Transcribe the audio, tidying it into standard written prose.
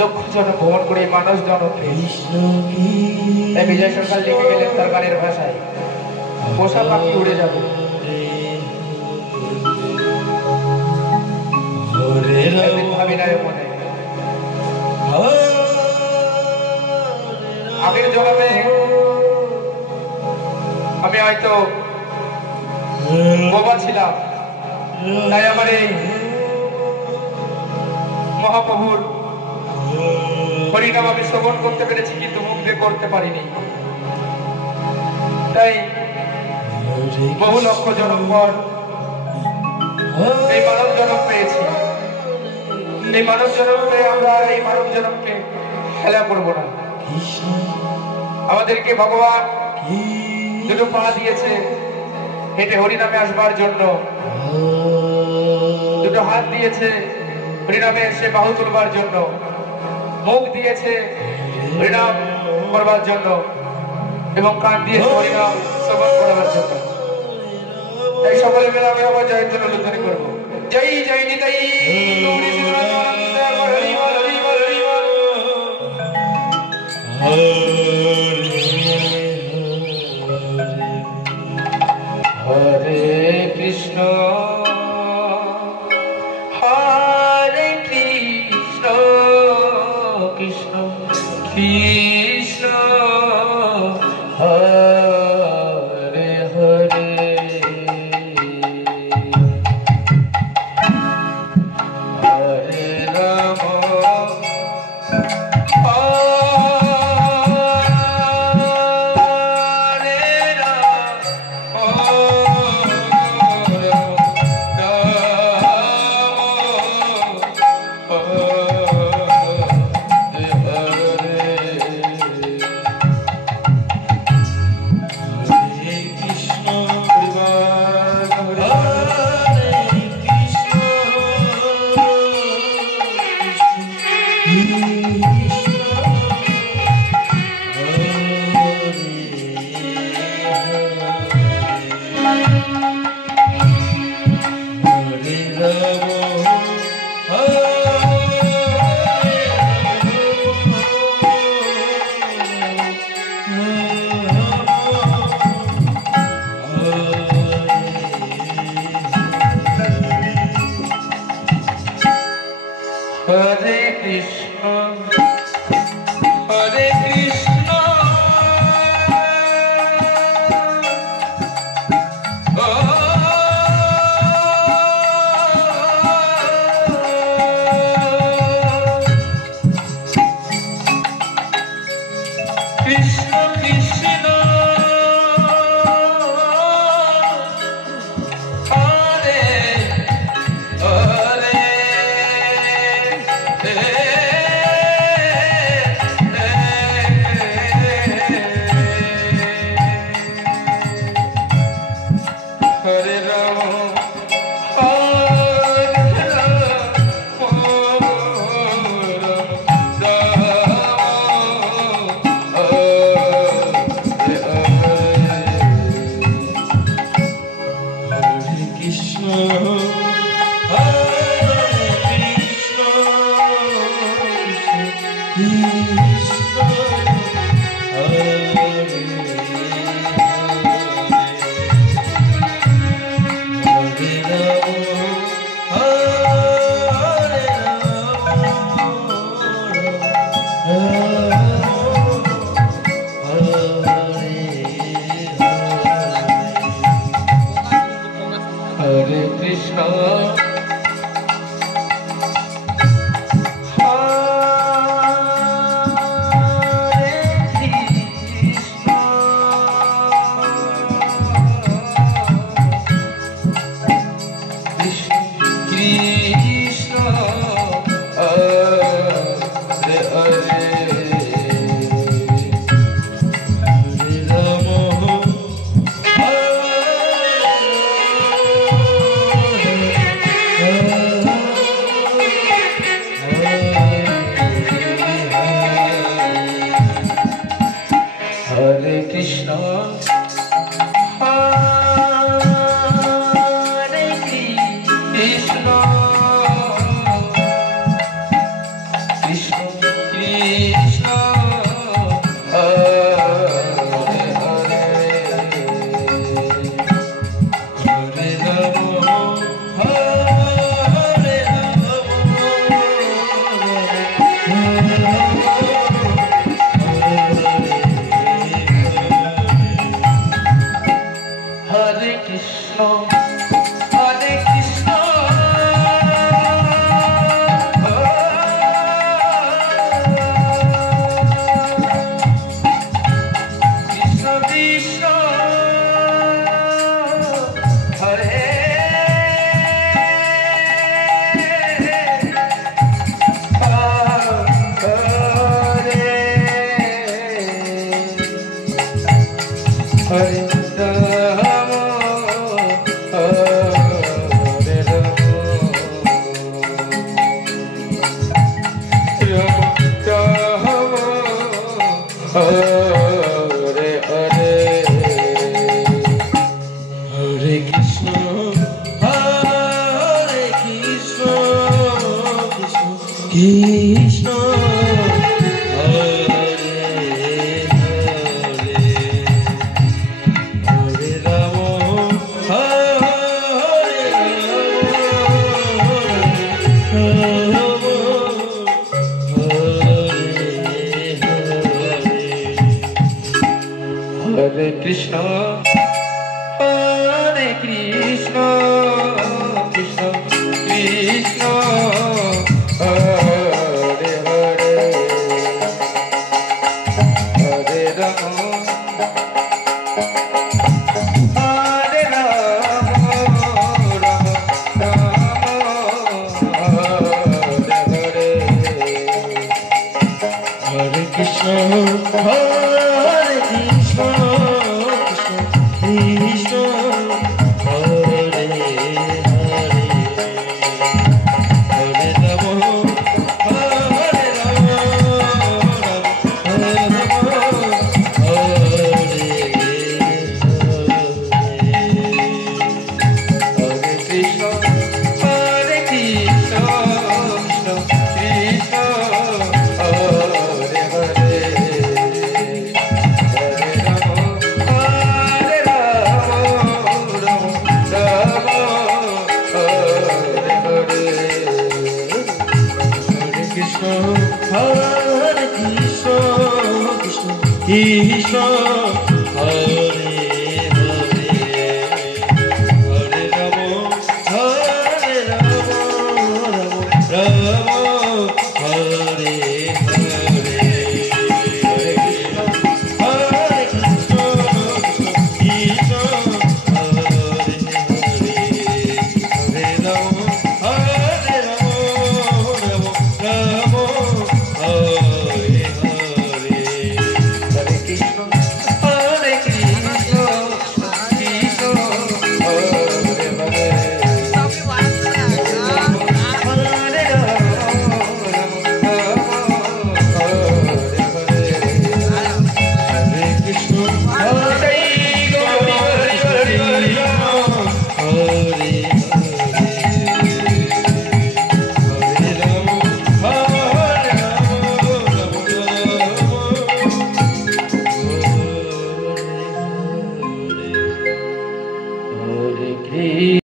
লক্ষ জন ভ্রমণ করে মানুষ জনকে বিজয় সরকার লিখে গেলেন তার গানের ভাষায়, পোষা পাখি উড়ে যাবে। ভাবি না মনে আগের জন্মে আমি হয়তো বোবা ছিলাম, তাই আমার এই মহাপ্রভুর হরিনাম আমি শ্রবণ করতে পেরেছি, কিন্তু মুখ দিয়ে করতে পারিনি। তাই বহু লক্ষ জন্ম পর এই মানব জন্ম পেয়েছি। এই মানব জন্ম পেয়ে আমরা এই মানব জন্মকে খেলা করবো না। আমাদেরকে ভগবান দুটো পা দিয়েছে হেঁটে হরিনামে আসবার জন্য, দুটো হাত দিয়েছে হরিনামে এসে বাহু তুলবার জন্য, মুখ দিয়েছে হরিনাম করবার জন্য এবং কান দিয়েছে হরিনাম শ্রবণ করবার জন্য। তাই সকলে মিলে আমি আবার জয়ের জন্য লোচনী করবো। জয় জয় নিতাই হরে কৃষ্ণ হরে Krishna Krishna Krishna Hare Hare Hare Ram Hare Krishna, Hare Krishna, Krishna Krishna, Hare Hare. Hare Rama, Hare Rama, Hare Krishna, Hare Krishna, Hare Hare Hare Hare Krishna Hare Krishna Krishna Hare Hare Hare Rama Hare Rama Hare Krishna, Hare Krishna, Krishna Krishna, Hare Hare, Hare Rama, Hare Rama, Rama Rama, Hare Hare, Hare Krishna, Hare Krishna, Krishna Hare Hare, Hare Rama, Hare Rama, Rama Rama, Hare Hare, Hare Krishna, Hare Krishna, Krishna Krishna, Hare Hare. Hare Krishna, Krishna Hare